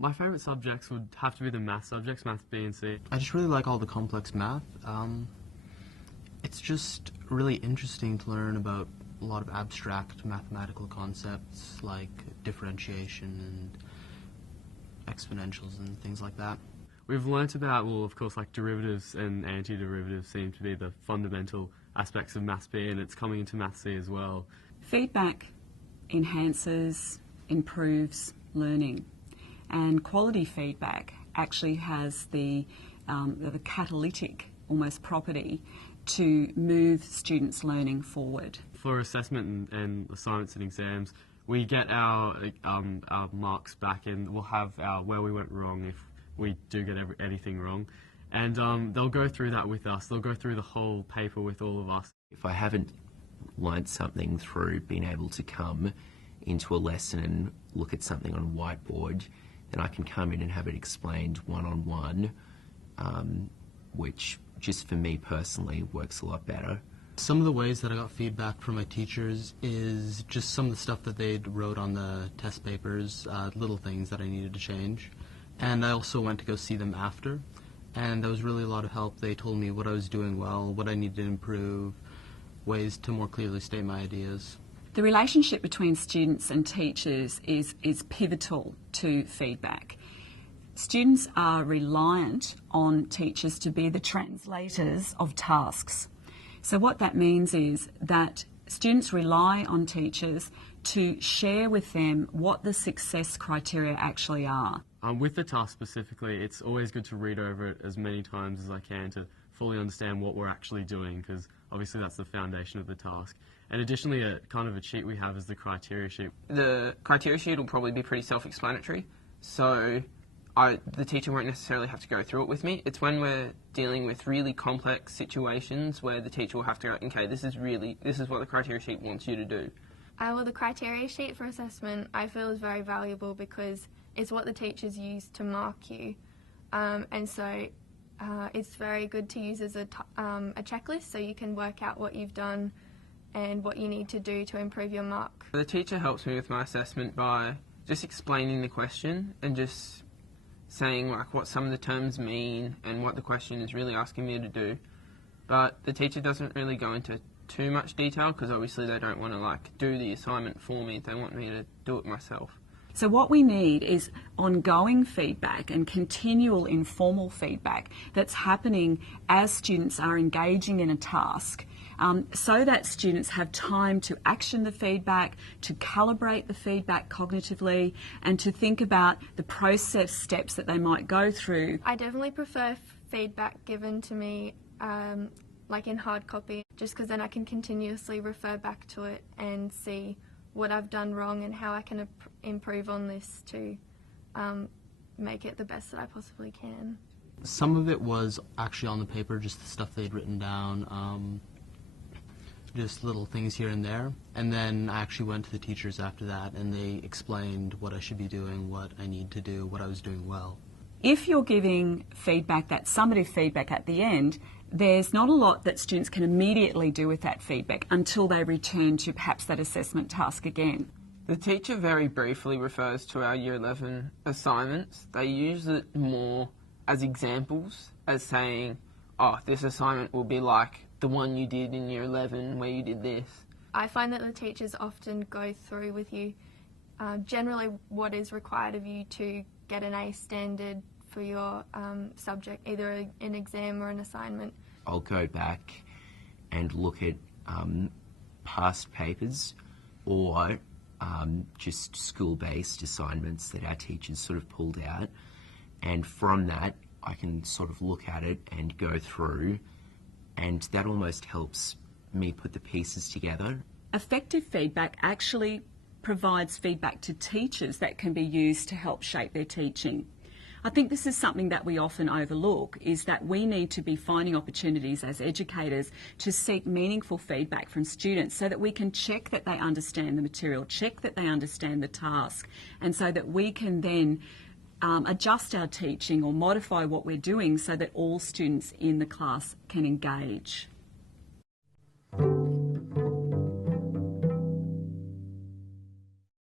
My favourite subjects would have to be the math subjects, math B and C. I just really like all the complex math. It's just really interesting to learn about a lot of abstract mathematical concepts like differentiation and exponentials and things like that. We've learnt about, well, of course, like derivatives and antiderivatives seem to be the fundamental aspects of Maths B, and it's coming into Maths C as well. Feedback enhances, improves learning, and quality feedback actually has the catalytic almost property to move students' learning forward. For assessment and assignments and exams, we get our marks back, and we'll have our where we went wrong if we do get anything wrong. And they'll go through that with us. They'll go through the whole paper with all of us. If I haven't learnt something through being able to come into a lesson and look at something on a whiteboard, then I can come in and have it explained one-on-one, which just for me personally works a lot better. Some of the ways that I got feedback from my teachers is just some of the stuff that they wrote on the test papers, little things that I needed to change. And I also went to go see them after, and that was really a lot of help. They told me what I was doing well, what I needed to improve, ways to more clearly state my ideas. The relationship between students and teachers is pivotal to feedback. Students are reliant on teachers to be the translators of tasks. So what that means is that students rely on teachers to share with them what the success criteria actually are. With the task specifically, it's always good to read over it as many times as I can to fully understand what we're actually doing, because obviously that's the foundation of the task. And additionally, a kind of a cheat we have is the criteria sheet. The criteria sheet will probably be pretty self-explanatory, so the teacher won't necessarily have to go through it with me. It's when we're dealing with really complex situations where the teacher will have to go, okay, this is what the criteria sheet wants you to do. Well, the criteria sheet for assessment I feel is very valuable because it's what the teachers use to mark you, and so it's very good to use as a checklist, so you can work out what you've done and what you need to do to improve your mark. The teacher helps me with my assessment by just explaining the question and just saying like what some of the terms mean and what the question is really asking me to do. But the teacher doesn't really go into too much detail because obviously they don't want to like do the assignment for me. They want me to do it myself. So what we need is ongoing feedback and continual informal feedback that's happening as students are engaging in a task, so that students have time to action the feedback, to calibrate the feedback cognitively, and to think about the process steps that they might go through. I definitely prefer feedback given to me like in hard copy, just because then I can continuously refer back to it and see what I've done wrong and how I can improve on this to make it the best that I possibly can. Some of it was actually on the paper, just the stuff they'd written down, just little things here and there. And then I actually went to the teachers after that and they explained what I should be doing, what I need to do, what I was doing well. If you're giving feedback, that summative feedback at the end, there's not a lot that students can immediately do with that feedback until they return to perhaps that assessment task again. The teacher very briefly refers to our Year 11 assignments. They use it more as examples, as saying, oh, this assignment will be like the one you did in Year 11 where you did this. I find that the teachers often go through with you generally what is required of you to get an A standard for your subject, either an exam or an assignment. I'll go back and look at past papers or just school-based assignments that our teachers sort of pulled out, and from that I can sort of look at it and go through, and that almost helps me put the pieces together. Effective feedback actually provides feedback to teachers that can be used to help shape their teaching. I think this is something that we often overlook, is that we need to be finding opportunities as educators to seek meaningful feedback from students so that we can check that they understand the material, check that they understand the task, and so that we can then adjust our teaching or modify what we're doing so that all students in the class can engage.